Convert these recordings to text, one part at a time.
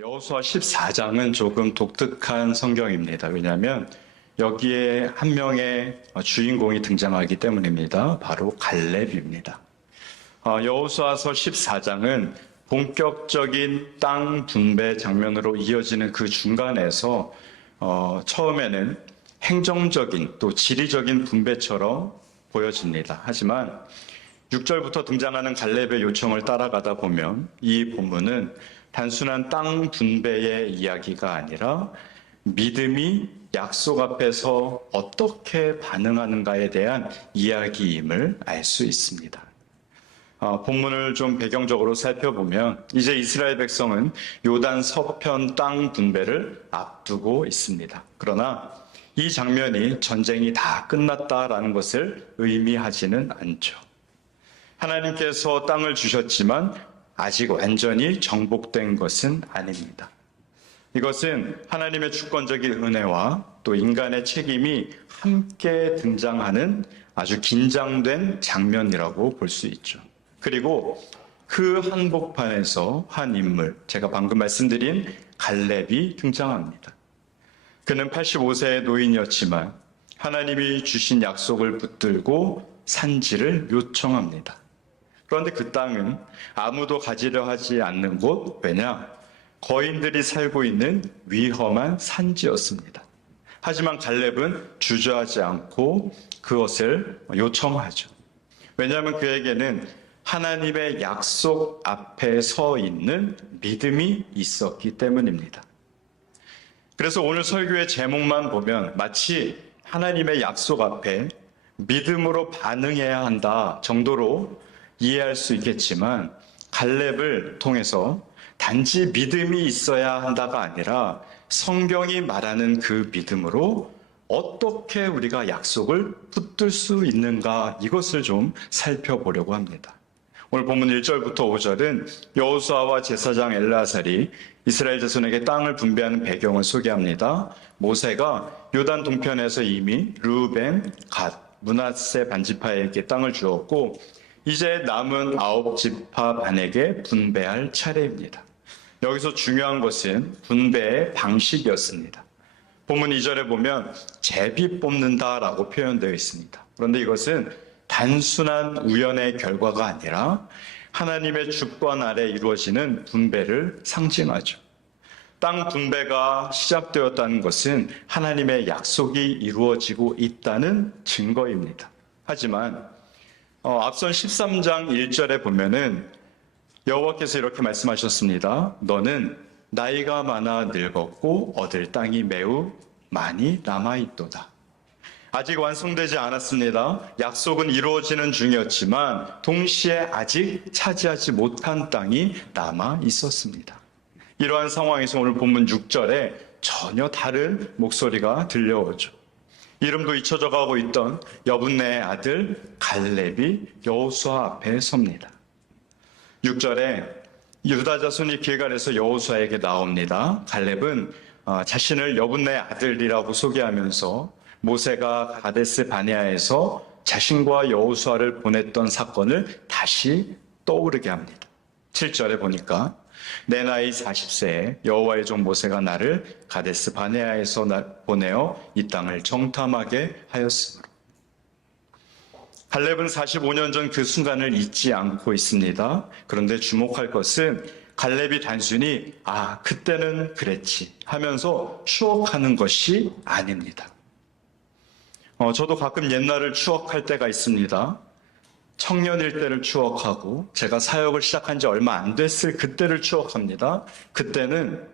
여호수아 14장은 조금 독특한 성경입니다. 왜냐하면 여기에 한 명의 주인공이 등장하기 때문입니다. 바로 갈렙입니다. 여호수아서 14장은 본격적인 땅 분배 장면으로 이어지는 그 중간에서 처음에는 행정적인 또 지리적인 분배처럼 보여집니다. 하지만 6절부터 등장하는 갈렙의 요청을 따라가다 보면 이 본문은 단순한 땅 분배의 이야기가 아니라 믿음이 약속 앞에서 어떻게 반응하는가에 대한 이야기임을 알 수 있습니다. 본문을 좀 배경적으로 살펴보면 이제 이스라엘 백성은 요단 서편 땅 분배를 앞두고 있습니다. 그러나 이 장면이 전쟁이 다 끝났다라는 것을 의미하지는 않죠. 하나님께서 땅을 주셨지만 아직 완전히 정복된 것은 아닙니다. 이것은 하나님의 주권적인 은혜와 또 인간의 책임이 함께 등장하는 아주 긴장된 장면이라고 볼 수 있죠. 그리고 그 한복판에서 한 인물, 제가 방금 말씀드린 갈렙이 등장합니다. 그는 85세의 노인이었지만 하나님이 주신 약속을 붙들고 산지를 요청합니다. 그런데 그 땅은 아무도 가지려 하지 않는 곳, 왜냐? 거인들이 살고 있는 위험한 산지였습니다. 하지만 갈렙은 주저하지 않고 그것을 요청하죠. 왜냐하면 그에게는 하나님의 약속 앞에 서 있는 믿음이 있었기 때문입니다. 그래서 오늘 설교의 제목만 보면 마치 하나님의 약속 앞에 믿음으로 반응해야 한다 정도로 이해할 수 있겠지만 갈렙을 통해서 단지 믿음이 있어야 한다가 아니라 성경이 말하는 그 믿음으로 어떻게 우리가 약속을 붙들 수 있는가 이것을 좀 살펴보려고 합니다. 오늘 본문 1절부터 5절은 여호수아와 제사장 엘르아살이 이스라엘 자손에게 땅을 분배하는 배경을 소개합니다. 모세가 요단 동편에서 이미 르우벤, 갓, 므낫세 반지파에게 땅을 주었고 이제 남은 9지파 반에게 분배할 차례입니다. 여기서 중요한 것은 분배의 방식이었습니다. 본문 2절에 보면 제비 뽑는다라고 표현되어 있습니다. 그런데 이것은 단순한 우연의 결과가 아니라 하나님의 주권 아래 이루어지는 분배를 상징하죠. 땅 분배가 시작되었다는 것은 하나님의 약속이 이루어지고 있다는 증거입니다. 하지만 앞선 13장 1절에 보면은 여호와께서 이렇게 말씀하셨습니다. 너는 나이가 많아 늙었고 얻을 땅이 매우 많이 남아있도다. 아직 완성되지 않았습니다. 약속은 이루어지는 중이었지만 동시에 아직 차지하지 못한 땅이 남아 있었습니다. 이러한 상황에서 오늘 본문 6절에 전혀 다른 목소리가 들려오죠. 이름도 잊혀져 가고 있던 여분네의 아들 갈렙이 여호수아 앞에 섭니다. 6절에 유다 자손이 길갈에서 여호수아에게 나옵니다. 갈렙은 자신을 여분네의 아들이라고 소개하면서 모세가 가데스 바네아에서 자신과 여호수아를 보냈던 사건을 다시 떠오르게 합니다. 7절에 보니까 내 나이 40세에 여호와의 종 모세가 나를 가데스 바네아에서 보내어 이 땅을 정탐하게 하였으므로. 갈렙은 45년 전 그 순간을 잊지 않고 있습니다. 그런데 주목할 것은 갈렙이 단순히 그때는 그랬지 하면서 추억하는 것이 아닙니다. 저도 가끔 옛날을 추억할 때가 있습니다. 청년일 때를 추억하고 제가 사역을 시작한 지 얼마 안 됐을 그때를 추억합니다. 그때는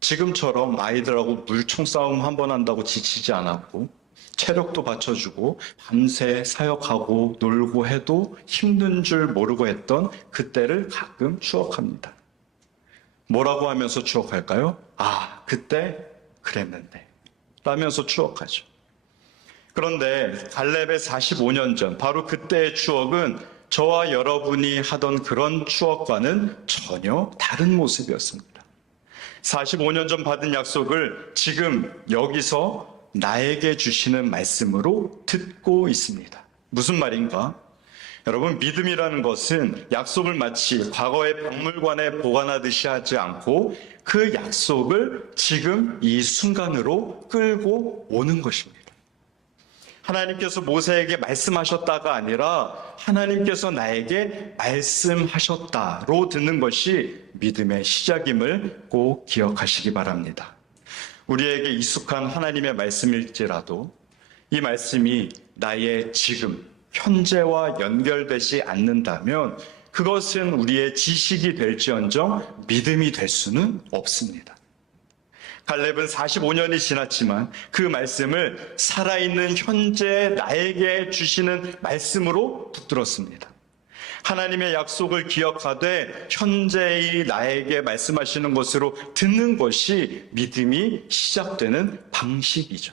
지금처럼 아이들하고 물총 싸움 한 번 한다고 지치지 않았고 체력도 받쳐주고 밤새 사역하고 놀고 해도 힘든 줄 모르고 했던 그때를 가끔 추억합니다. 뭐라고 하면서 추억할까요? 그때 그랬는데 라면서 추억하죠. 그런데 갈렙의 45년 전 바로 그때의 추억은 저와 여러분이 하던 그런 추억과는 전혀 다른 모습이었습니다. 45년 전 받은 약속을 지금 여기서 나에게 주시는 말씀으로 듣고 있습니다. 무슨 말인가? 여러분, 믿음이라는 것은 약속을 마치 과거의 박물관에 보관하듯이 하지 않고 그 약속을 지금 이 순간으로 끌고 오는 것입니다. 하나님께서 모세에게 말씀하셨다가 아니라 하나님께서 나에게 말씀하셨다로 듣는 것이 믿음의 시작임을 꼭 기억하시기 바랍니다. 우리에게 익숙한 하나님의 말씀일지라도 이 말씀이 나의 지금, 현재와 연결되지 않는다면 그것은 우리의 지식이 될지언정 믿음이 될 수는 없습니다. 갈렙은 45년이 지났지만 그 말씀을 살아있는 현재 나에게 주시는 말씀으로 붙들었습니다. 하나님의 약속을 기억하되 현재의 나에게 말씀하시는 것으로 듣는 것이 믿음이 시작되는 방식이죠.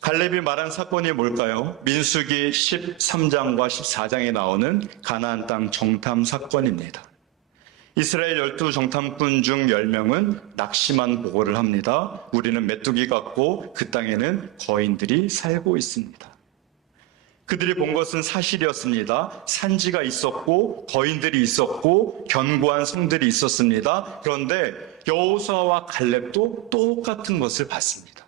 갈렙이 말한 사건이 뭘까요? 민수기 13장과 14장에 나오는 가나안 땅 정탐 사건입니다. 이스라엘 12 정탐꾼 중 10명은 낙심한 보고를 합니다. 우리는 메뚜기 같고 그 땅에는 거인들이 살고 있습니다. 그들이 본 것은 사실이었습니다. 산지가 있었고 거인들이 있었고 견고한 성들이 있었습니다. 그런데 여호수아와 갈렙도 똑같은 것을 봤습니다.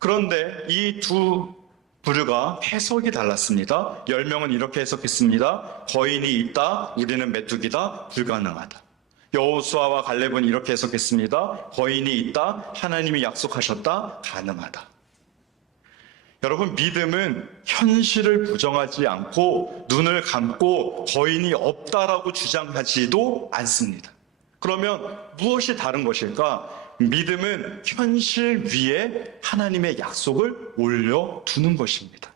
그런데 이 두 부류가 해석이 달랐습니다. 10명은 이렇게 해석했습니다. 거인이 있다, 우리는 메뚜기다, 불가능하다. 여호수아와 갈렙은 이렇게 해석했습니다. 거인이 있다, 하나님이 약속하셨다, 가능하다. 여러분, 믿음은 현실을 부정하지 않고 눈을 감고 거인이 없다라고 주장하지도 않습니다. 그러면 무엇이 다른 것일까? 믿음은 현실 위에 하나님의 약속을 올려두는 것입니다.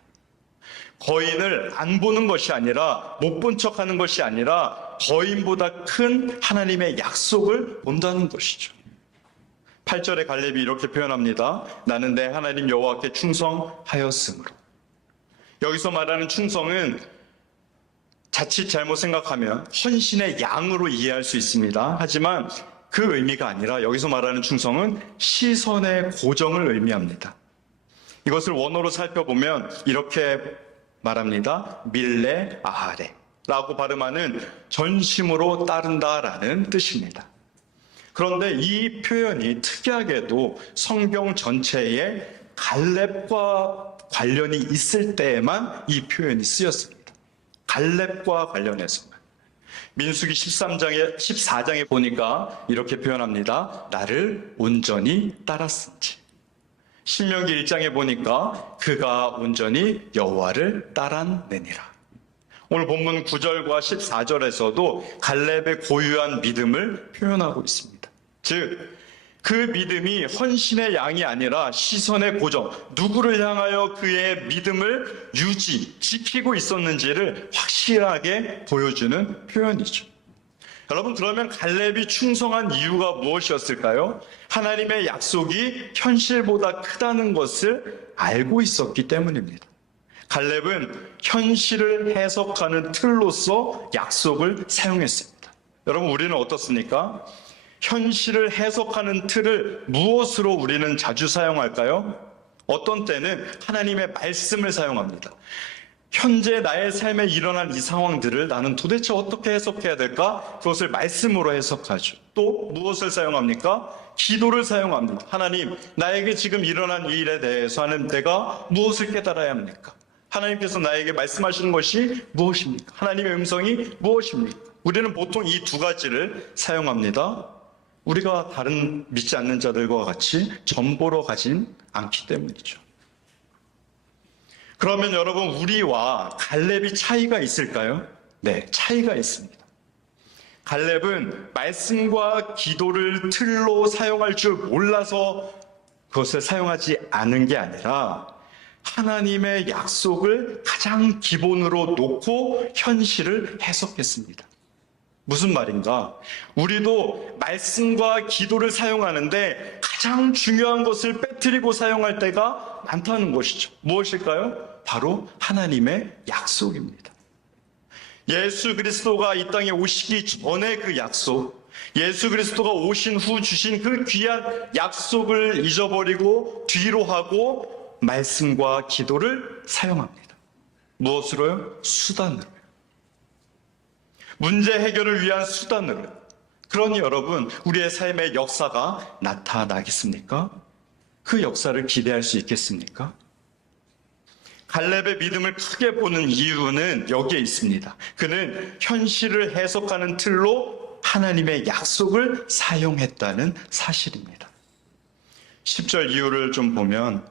거인을 안 보는 것이 아니라, 못 본 척하는 것이 아니라 거인보다 큰 하나님의 약속을 본다는 것이죠. 8절에 갈렙이 이렇게 표현합니다. 나는 내 하나님 여호와께 충성하였으므로. 여기서 말하는 충성은 자칫 잘못 생각하면 헌신의 양으로 이해할 수 있습니다. 하지만 그 의미가 아니라 여기서 말하는 충성은 시선의 고정을 의미합니다. 이것을 원어로 살펴보면 이렇게 말합니다. 밀레 아하레 라고 발음하는 전심으로 따른다라는 뜻입니다. 그런데 이 표현이 특이하게도 성경 전체에 갈렙과 관련이 있을 때에만 이 표현이 쓰였습니다. 갈렙과 관련해서만. 민수기 14장에 보니까 이렇게 표현합니다. 나를 온전히 따랐은지. 신명기 1장에 보니까 그가 온전히 여호와를 따랐느니라. 오늘 본문 9절과 14절에서도 갈렙의 고유한 믿음을 표현하고 있습니다. 즉, 그 믿음이 헌신의 양이 아니라 시선의 고정, 누구를 향하여 그의 믿음을 지키고 있었는지를 확실하게 보여주는 표현이죠. 여러분, 그러면 갈렙이 충성한 이유가 무엇이었을까요? 하나님의 약속이 현실보다 크다는 것을 알고 있었기 때문입니다. 갈렙은 현실을 해석하는 틀로서 약속을 사용했습니다. 여러분, 우리는 어떻습니까? 현실을 해석하는 틀을 무엇으로 우리는 자주 사용할까요? 어떤 때는 하나님의 말씀을 사용합니다. 현재 나의 삶에 일어난 이 상황들을 나는 도대체 어떻게 해석해야 될까? 그것을 말씀으로 해석하죠. 또 무엇을 사용합니까? 기도를 사용합니다. 하나님, 나에게 지금 일어난 이 일에 대해서 하나님, 내가 무엇을 깨달아야 합니까? 하나님께서 나에게 말씀하시는 것이 무엇입니까? 하나님의 음성이 무엇입니까? 우리는 보통 이 두 가지를 사용합니다. 우리가 다른 믿지 않는 자들과 같이 전보로 가진 않기 때문이죠. 그러면 여러분, 우리와 갈렙이 차이가 있을까요? 네, 차이가 있습니다. 갈렙은 말씀과 기도를 틀로 사용할 줄 몰라서 그것을 사용하지 않은 게 아니라 하나님의 약속을 가장 기본으로 놓고 현실을 해석했습니다. 무슨 말인가? 우리도 말씀과 기도를 사용하는데 가장 중요한 것을 빼뜨리고 사용할 때가 많다는 것이죠. 무엇일까요? 바로 하나님의 약속입니다. 예수 그리스도가 이 땅에 오시기 전에 그 약속, 예수 그리스도가 오신 후 주신 그 귀한 약속을 잊어버리고 뒤로 하고 말씀과 기도를 사용합니다. 무엇으로요? 수단으로요. 문제 해결을 위한 수단으로요. 그러니 여러분, 우리의 삶의 역사가 나타나겠습니까? 그 역사를 기대할 수 있겠습니까? 갈렙의 믿음을 크게 보는 이유는 여기에 있습니다. 그는 현실을 해석하는 틀로 하나님의 약속을 사용했다는 사실입니다. 10절 이유를 좀 보면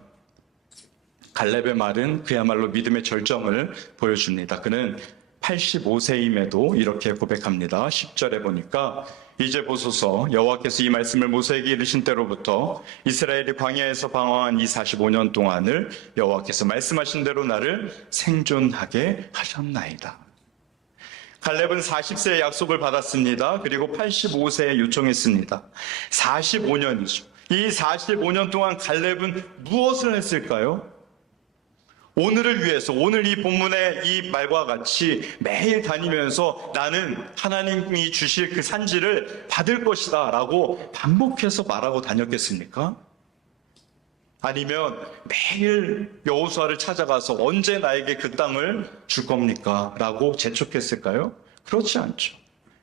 갈렙의 말은 그야말로 믿음의 절정을 보여줍니다. 그는 85세임에도 이렇게 고백합니다. 10절에 보니까 이제 보소서 여호와께서 이 말씀을 모세에게 이르신 때로부터 이스라엘이 광야에서 방황한 이 45년 동안을 여호와께서 말씀하신 대로 나를 생존하게 하셨나이다. 갈렙은 40세의 약속을 받았습니다. 그리고 85세에 요청했습니다. 45년이죠. 이 45년 동안 갈렙은 무엇을 했을까요? 오늘을 위해서, 오늘 이 본문의 이 말과 같이 매일 다니면서 나는 하나님이 주실 그 산지를 받을 것이다 라고 반복해서 말하고 다녔겠습니까? 아니면 매일 여호수아를 찾아가서 언제 나에게 그 땅을 줄 겁니까? 라고 재촉했을까요? 그렇지 않죠.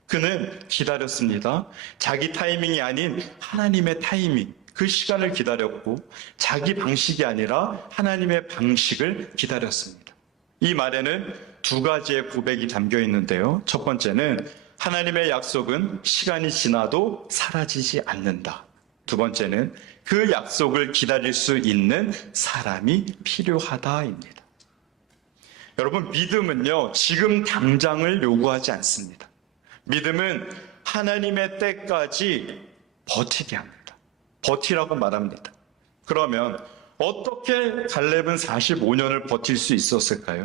그는 기다렸습니다. 자기 타이밍이 아닌 하나님의 타이밍, 그 시간을 기다렸고 자기 방식이 아니라 하나님의 방식을 기다렸습니다. 이 말에는 두 가지의 고백이 담겨 있는데요. 첫 번째는 하나님의 약속은 시간이 지나도 사라지지 않는다. 두 번째는 그 약속을 기다릴 수 있는 사람이 필요하다입니다. 여러분, 믿음은요, 지금 당장을 요구하지 않습니다. 믿음은 하나님의 때까지 버티게 합니다. 버티라고 말합니다. 그러면 어떻게 갈렙은 45년을 버틸 수 있었을까요?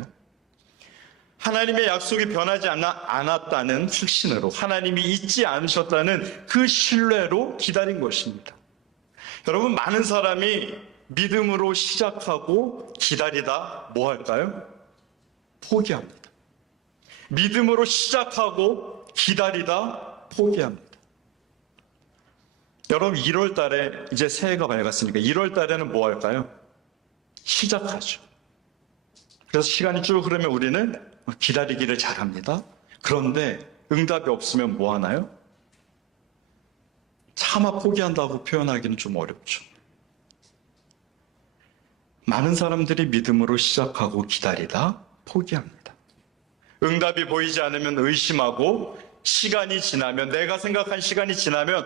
하나님의 약속이 변하지 않았다는 확신으로, 하나님이 잊지 않으셨다는 그 신뢰로 기다린 것입니다. 여러분, 많은 사람이 믿음으로 시작하고 기다리다 뭐 할까요? 포기합니다. 믿음으로 시작하고 기다리다 포기합니다. 여러분, 1월 달에 이제 새해가 밝았으니까 1월 달에는 뭐 할까요? 시작하죠. 그래서 시간이 쭉 흐르면 우리는 기다리기를 잘합니다. 그런데 응답이 없으면 뭐 하나요? 차마 포기한다고 표현하기는 좀 어렵죠. 많은 사람들이 믿음으로 시작하고 기다리다 포기합니다. 응답이 보이지 않으면 의심하고 시간이 지나면, 내가 생각한 시간이 지나면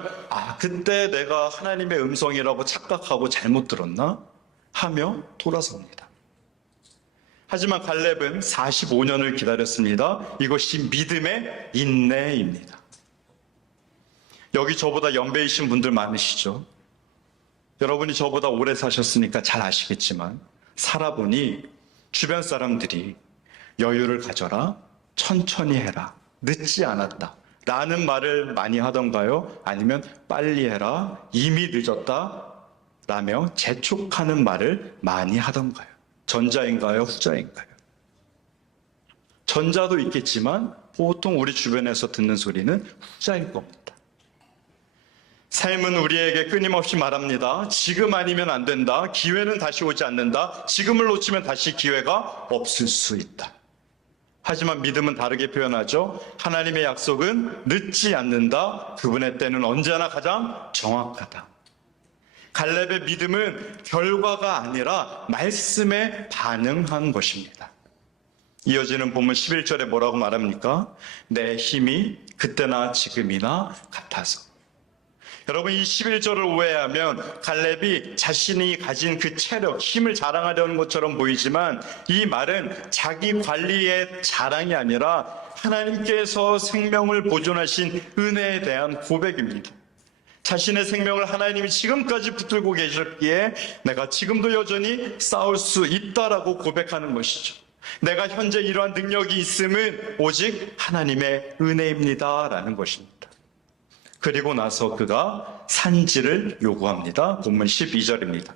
그때 내가 하나님의 음성이라고 착각하고 잘못 들었나? 하며 돌아섭니다. 하지만 갈렙은 45년을 기다렸습니다. 이것이 믿음의 인내입니다. 여기 저보다 연배이신 분들 많으시죠? 여러분이 저보다 오래 사셨으니까 잘 아시겠지만 살아보니 주변 사람들이 여유를 가져라, 천천히 해라, 늦지 않았다 라는 말을 많이 하던가요? 아니면 빨리 해라, 이미 늦었다 라며 재촉하는 말을 많이 하던가요? 전자인가요? 후자인가요? 전자도 있겠지만 보통 우리 주변에서 듣는 소리는 후자일 겁니다. 삶은 우리에게 끊임없이 말합니다. 지금 아니면 안 된다. 기회는 다시 오지 않는다. 지금을 놓치면 다시 기회가 없을 수 있다. 하지만 믿음은 다르게 표현하죠. 하나님의 약속은 늦지 않는다. 그분의 때는 언제나 가장 정확하다. 갈렙의 믿음은 결과가 아니라 말씀에 반응한 것입니다. 이어지는 본문 11절에 뭐라고 말합니까? 내 힘이 그때나 지금이나 같아서. 여러분, 이 11절을 오해하면 갈렙이 자신이 가진 그 체력, 힘을 자랑하려는 것처럼 보이지만 이 말은 자기 관리의 자랑이 아니라 하나님께서 생명을 보존하신 은혜에 대한 고백입니다. 자신의 생명을 하나님이 지금까지 붙들고 계셨기에 내가 지금도 여전히 싸울 수 있다라고 고백하는 것이죠. 내가 현재 이러한 능력이 있음은 오직 하나님의 은혜입니다라는 것입니다. 그리고 나서 그가 산지를 요구합니다. 본문 12절입니다.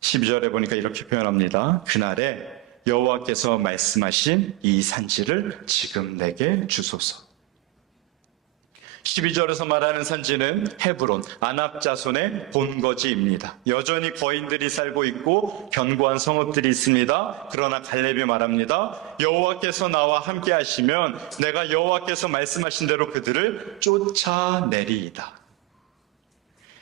12절에 보니까 이렇게 표현합니다. 그날에 여호와께서 말씀하신 이 산지를 지금 내게 주소서. 12절에서 말하는 산지는 헤브론, 아낙 자손의 본거지입니다. 여전히 거인들이 살고 있고 견고한 성읍들이 있습니다. 그러나 갈렙이 말합니다. 여호와께서 나와 함께 하시면 내가 여호와께서 말씀하신 대로 그들을 쫓아내리이다.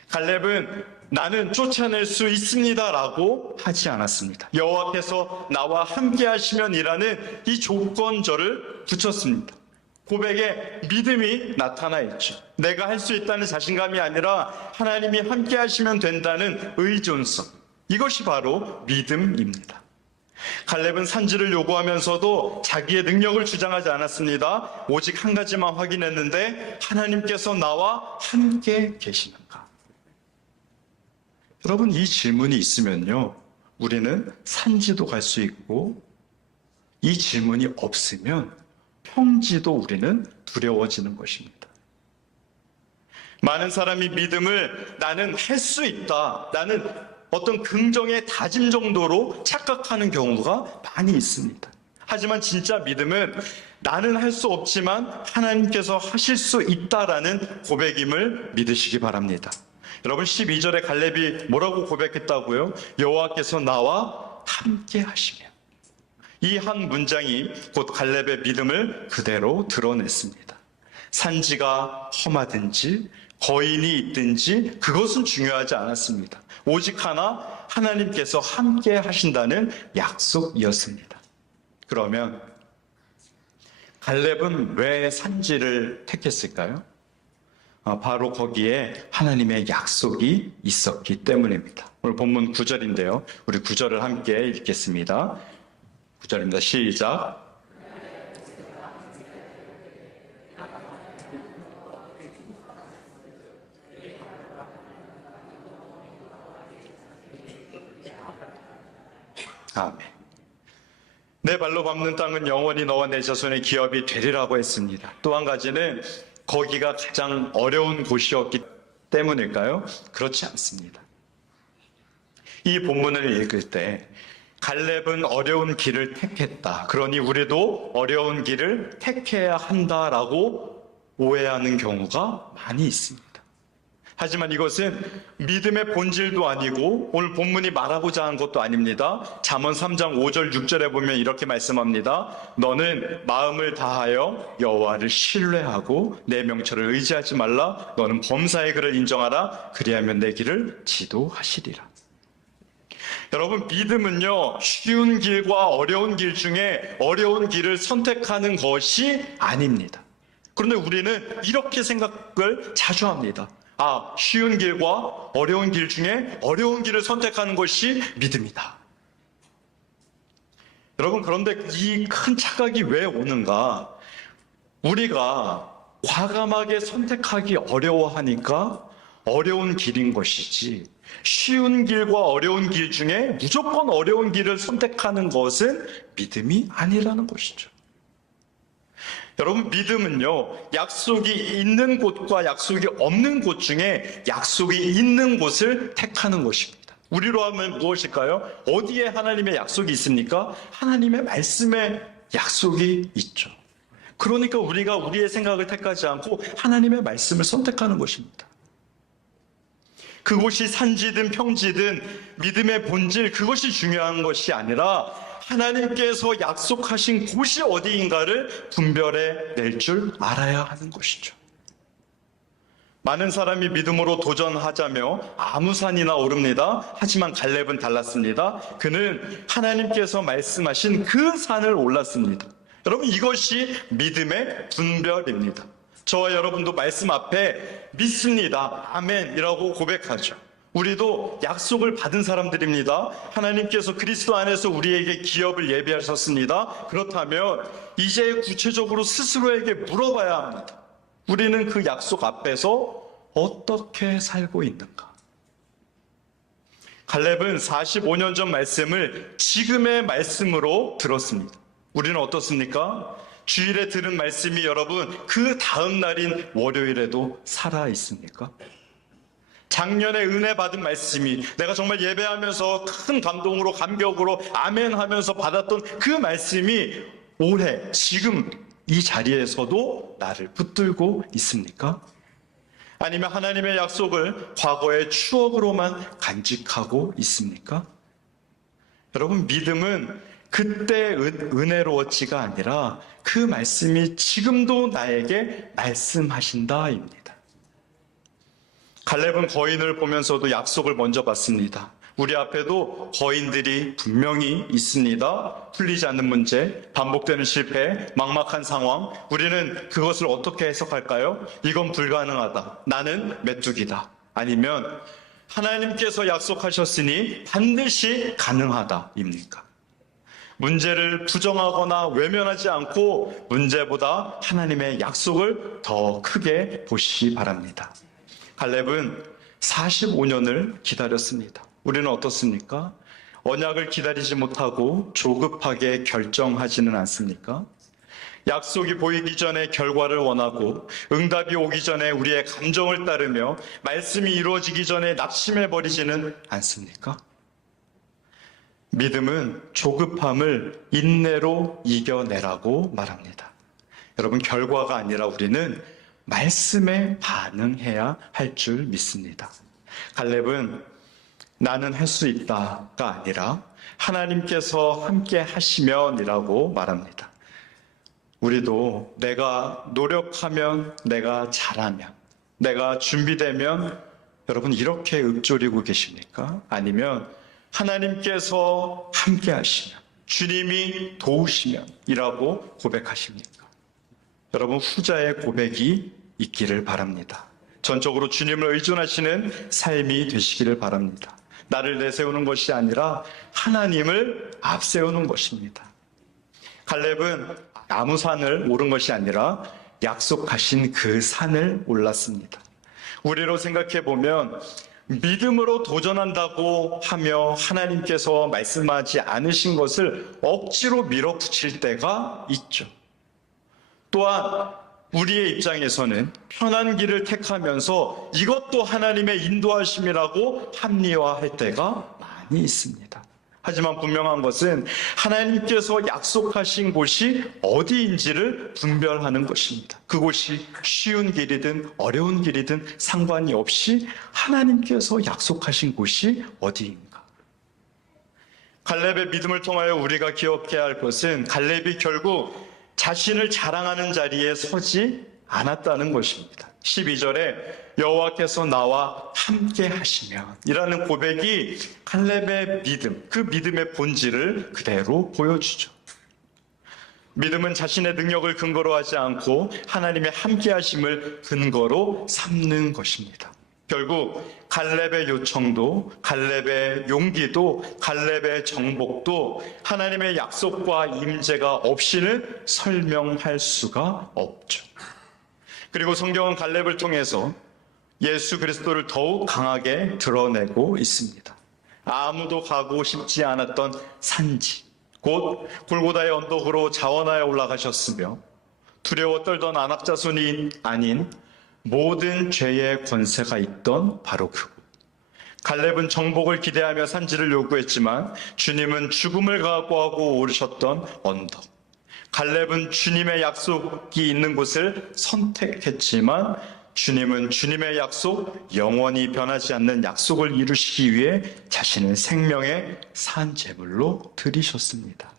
갈렙은 나는 쫓아낼 수 있습니다라고 하지 않았습니다. 여호와께서 나와 함께 하시면이라는 이 조건절을 붙였습니다. 고백에 믿음이 나타나 있죠. 내가 할 수 있다는 자신감이 아니라 하나님이 함께 하시면 된다는 의존성. 이것이 바로 믿음입니다. 갈렙은 산지를 요구하면서도 자기의 능력을 주장하지 않았습니다. 오직 한 가지만 확인했는데 하나님께서 나와 함께 계시는가? 여러분, 이 질문이 있으면요, 우리는 산지도 갈 수 있고, 이 질문이 없으면 평지도 우리는 두려워지는 것입니다. 많은 사람이 믿음을 나는 할 수 있다, 나는 어떤 긍정의 다짐 정도로 착각하는 경우가 많이 있습니다. 하지만 진짜 믿음은 나는 할 수 없지만 하나님께서 하실 수 있다라는 고백임을 믿으시기 바랍니다. 여러분, 12절에 갈렙이 뭐라고 고백했다고요? 여호와께서 나와 함께 하시면. 이 한 문장이 곧 갈렙의 믿음을 그대로 드러냈습니다. 산지가 험하든지 거인이 있든지 그것은 중요하지 않았습니다. 오직 하나, 하나님께서 함께 하신다는 약속이었습니다. 그러면 갈렙은 왜 산지를 택했을까요? 바로 거기에 하나님의 약속이 있었기 때문입니다. 오늘 본문 9절인데요. 우리 9절을 함께 읽겠습니다. 9절입니다. 시작. 아멘. 내 발로 밟는 땅은 영원히 너와 내 자손의 기업이 되리라고 했습니다. 또 한 가지는 거기가 가장 어려운 곳이었기 때문일까요? 그렇지 않습니다. 이 본문을 읽을 때 갈렙은 어려운 길을 택했다. 그러니 우리도 어려운 길을 택해야 한다라고 오해하는 경우가 많이 있습니다. 하지만 이것은 믿음의 본질도 아니고 오늘 본문이 말하고자 한 것도 아닙니다. 잠언 3장 5절 6절에 보면 이렇게 말씀합니다. 너는 마음을 다하여 여호와를 신뢰하고 내 명철을 의지하지 말라. 너는 범사의 그를 인정하라. 그리하면 내 길을 지도하시리라. 여러분, 믿음은요, 쉬운 길과 어려운 길 중에 어려운 길을 선택하는 것이 아닙니다. 그런데 우리는 이렇게 생각을 자주 합니다. 쉬운 길과 어려운 길 중에 어려운 길을 선택하는 것이 믿음이다. 여러분, 그런데 이 큰 착각이 왜 오는가? 우리가 과감하게 선택하기 어려워하니까 어려운 길인 것이지, 쉬운 길과 어려운 길 중에 무조건 어려운 길을 선택하는 것은 믿음이 아니라는 것이죠. 여러분, 믿음은요, 약속이 있는 곳과 약속이 없는 곳 중에 약속이 있는 곳을 택하는 것입니다. 우리로 하면 무엇일까요? 어디에 하나님의 약속이 있습니까? 하나님의 말씀에 약속이 있죠. 그러니까 우리가 우리의 생각을 택하지 않고 하나님의 말씀을 선택하는 것입니다. 그곳이 산지든 평지든 믿음의 본질, 그것이 중요한 것이 아니라 하나님께서 약속하신 곳이 어디인가를 분별해 낼 줄 알아야 하는 것이죠. 많은 사람이 믿음으로 도전하자며 아무 산이나 오릅니다. 하지만 갈렙은 달랐습니다. 그는 하나님께서 말씀하신 그 산을 올랐습니다. 여러분, 이것이 믿음의 분별입니다. 저와 여러분도 말씀 앞에 믿습니다, 아멘이라고 고백하죠. 우리도 약속을 받은 사람들입니다. 하나님께서 그리스도 안에서 우리에게 기업을 예비하셨습니다. 그렇다면 이제 구체적으로 스스로에게 물어봐야 합니다. 우리는 그 약속 앞에서 어떻게 살고 있는가? 갈렙은 45년 전 말씀을 지금의 말씀으로 들었습니다. 우리는 어떻습니까? 주일에 들은 말씀이 여러분 그 다음 날인 월요일에도 살아 있습니까? 작년에 은혜 받은 말씀이 내가 정말 예배하면서 큰 감동으로 감격으로 아멘 하면서 받았던 그 말씀이 올해 지금 이 자리에서도 나를 붙들고 있습니까? 아니면 하나님의 약속을 과거의 추억으로만 간직하고 있습니까? 여러분, 믿음은 그때 은혜로웠지가 아니라 그 말씀이 지금도 나에게 말씀하신다입니다. 갈렙은 거인을 보면서도 약속을 먼저 받습니다. 우리 앞에도 거인들이 분명히 있습니다. 풀리지 않는 문제, 반복되는 실패, 막막한 상황. 우리는 그것을 어떻게 해석할까요? 이건 불가능하다. 나는 메뚜기다. 아니면 하나님께서 약속하셨으니 반드시 가능하다입니까? 문제를 부정하거나 외면하지 않고 문제보다 하나님의 약속을 더 크게 보시기 바랍니다. 갈렙은 45년을 기다렸습니다. 우리는 어떻습니까? 언약을 기다리지 못하고 조급하게 결정하지는 않습니까? 약속이 보이기 전에 결과를 원하고 응답이 오기 전에 우리의 감정을 따르며 말씀이 이루어지기 전에 낙심해버리지는 않습니까? 믿음은 조급함을 인내로 이겨내라고 말합니다. 여러분, 결과가 아니라 우리는 말씀에 반응해야 할 줄 믿습니다. 갈렙은 나는 할 수 있다가 아니라 하나님께서 함께 하시면이라고 말합니다. 우리도 내가 노력하면, 내가 잘하면, 내가 준비되면, 여러분 이렇게 읊조리고 계십니까? 아니면 하나님께서 함께 하시면, 주님이 도우시면 이라고 고백하십니까? 여러분, 후자의 고백이 있기를 바랍니다. 전적으로 주님을 의존하시는 삶이 되시기를 바랍니다. 나를 내세우는 것이 아니라 하나님을 앞세우는 것입니다. 갈렙은 아무 산을 오른 것이 아니라 약속하신 그 산을 올랐습니다. 우리로 생각해 보면 믿음으로 도전한다고 하며 하나님께서 말씀하지 않으신 것을 억지로 밀어붙일 때가 있죠. 또한 우리의 입장에서는 편한 길을 택하면서 이것도 하나님의 인도하심이라고 합리화할 때가 많이 있습니다. 하지만 분명한 것은 하나님께서 약속하신 곳이 어디인지를 분별하는 것입니다. 그곳이 쉬운 길이든 어려운 길이든 상관이 없이 하나님께서 약속하신 곳이 어디인가. 갈렙의 믿음을 통하여 우리가 기억해야 할 것은 갈렙이 결국 자신을 자랑하는 자리에 서지 않았다는 것입니다. 12절에 여호와께서 나와 함께 하시면 이라는 고백이 갈렙의 믿음, 그 믿음의 본질을 그대로 보여주죠. 믿음은 자신의 능력을 근거로 하지 않고 하나님의 함께 하심을 근거로 삼는 것입니다. 결국 갈렙의 요청도, 갈렙의 용기도, 갈렙의 정복도 하나님의 약속과 임재가 없이는 설명할 수가 없죠. 그리고 성경은 갈렙을 통해서 예수 그리스도를 더욱 강하게 드러내고 있습니다. 아무도 가고 싶지 않았던 산지, 곧 골고다의 언덕으로 자원하여 올라가셨으며 두려워 떨던 안악자손이 아닌 모든 죄의 권세가 있던 바로 그곳. 갈렙은 정복을 기대하며 산지를 요구했지만 주님은 죽음을 각오하고 오르셨던 언덕. 갈렙은 주님의 약속이 있는 곳을 선택했지만 주님은 주님의 약속, 영원히 변하지 않는 약속을 이루시기 위해 자신의 생명의 산제물로 드리셨습니다.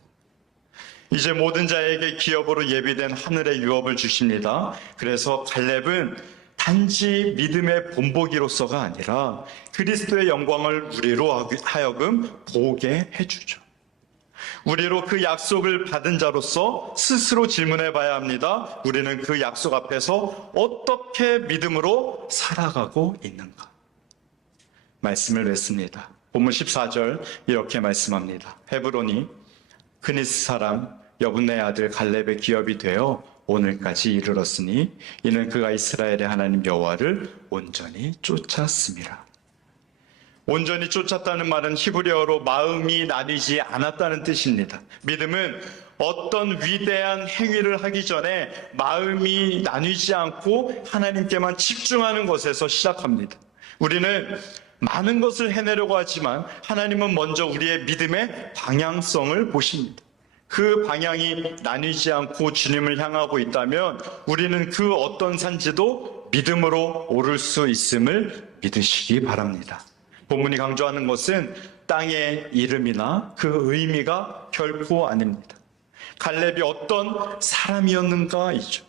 이제 모든 자에게 기업으로 예비된 하늘의 유업을 주십니다. 그래서 갈렙은 단지 믿음의 본보기로서가 아니라 그리스도의 영광을 우리로 하여금 보게 해주죠. 우리로 그 약속을 받은 자로서 스스로 질문해 봐야 합니다. 우리는 그 약속 앞에서 어떻게 믿음으로 살아가고 있는가? 말씀을 냈습니다. 본문 14절 이렇게 말씀합니다. 헤브론이 그니스 사람 여분네 아들 갈렙의 기업이 되어 오늘까지 이르렀으니 이는 그가 이스라엘의 하나님 여호와를 온전히 쫓았습니다. 온전히 쫓았다는 말은 히브리어로 마음이 나뉘지 않았다는 뜻입니다. 믿음은 어떤 위대한 행위를 하기 전에 마음이 나뉘지 않고 하나님께만 집중하는 것에서 시작합니다. 우리는 많은 것을 해내려고 하지만 하나님은 먼저 우리의 믿음의 방향성을 보십니다. 그 방향이 나뉘지 않고 주님을 향하고 있다면 우리는 그 어떤 산지도 믿음으로 오를 수 있음을 믿으시기 바랍니다. 본문이 강조하는 것은 땅의 이름이나 그 의미가 결코 아닙니다. 갈렙이 어떤 사람이었는가이죠.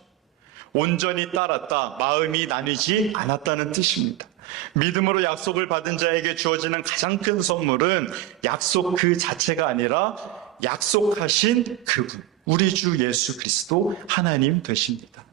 온전히 따랐다, 마음이 나뉘지 않았다는 뜻입니다. 믿음으로 약속을 받은 자에게 주어지는 가장 큰 선물은 약속 그 자체가 아니라 약속하신 그분, 우리 주 예수 그리스도 하나님 되십니다.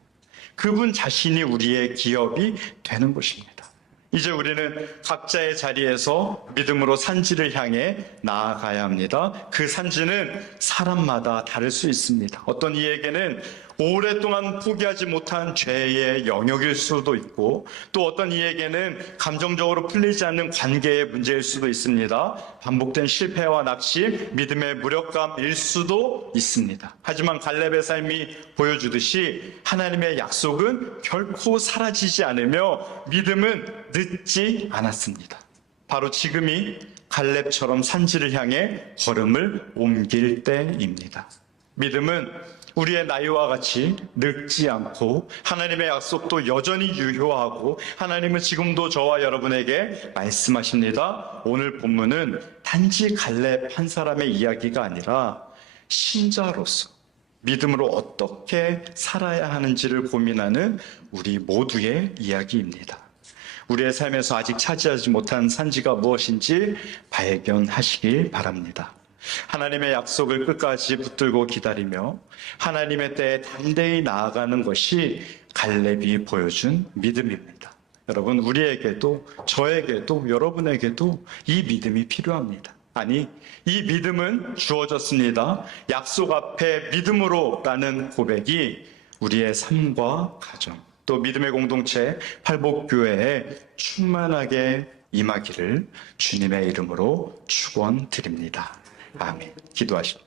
그분 자신이 우리의 기업이 되는 것입니다. 이제 우리는 각자의 자리에서 믿음으로 산지를 향해 나아가야 합니다. 그 산지는 사람마다 다를 수 있습니다. 어떤 이에게는 오랫동안 포기하지 못한 죄의 영역일 수도 있고, 또 어떤 이에게는 감정적으로 풀리지 않는 관계의 문제일 수도 있습니다. 반복된 실패와 낙심, 믿음의 무력감일 수도 있습니다. 하지만 갈렙의 삶이 보여주듯이 하나님의 약속은 결코 사라지지 않으며 믿음은 늦지 않았습니다. 바로 지금이 갈렙처럼 산지를 향해 걸음을 옮길 때입니다. 믿음은 우리의 나이와 같이 늙지 않고 하나님의 약속도 여전히 유효하고, 하나님은 지금도 저와 여러분에게 말씀하십니다. 오늘 본문은 단지 갈렙 한 사람의 이야기가 아니라 신자로서 믿음으로 어떻게 살아야 하는지를 고민하는 우리 모두의 이야기입니다. 우리의 삶에서 아직 차지하지 못한 산지가 무엇인지 발견하시길 바랍니다. 하나님의 약속을 끝까지 붙들고 기다리며 하나님의 때에 담대히 나아가는 것이 갈렙이 보여준 믿음입니다. 여러분, 우리에게도, 저에게도, 여러분에게도 이 믿음이 필요합니다. 아니, 이 믿음은 주어졌습니다. 약속 앞에 믿음으로라는 고백이 우리의 삶과 가정, 또 믿음의 공동체 팔복교회에 충만하게 임하기를 주님의 이름으로 축원드립니다. 아멘. 기도하십니다.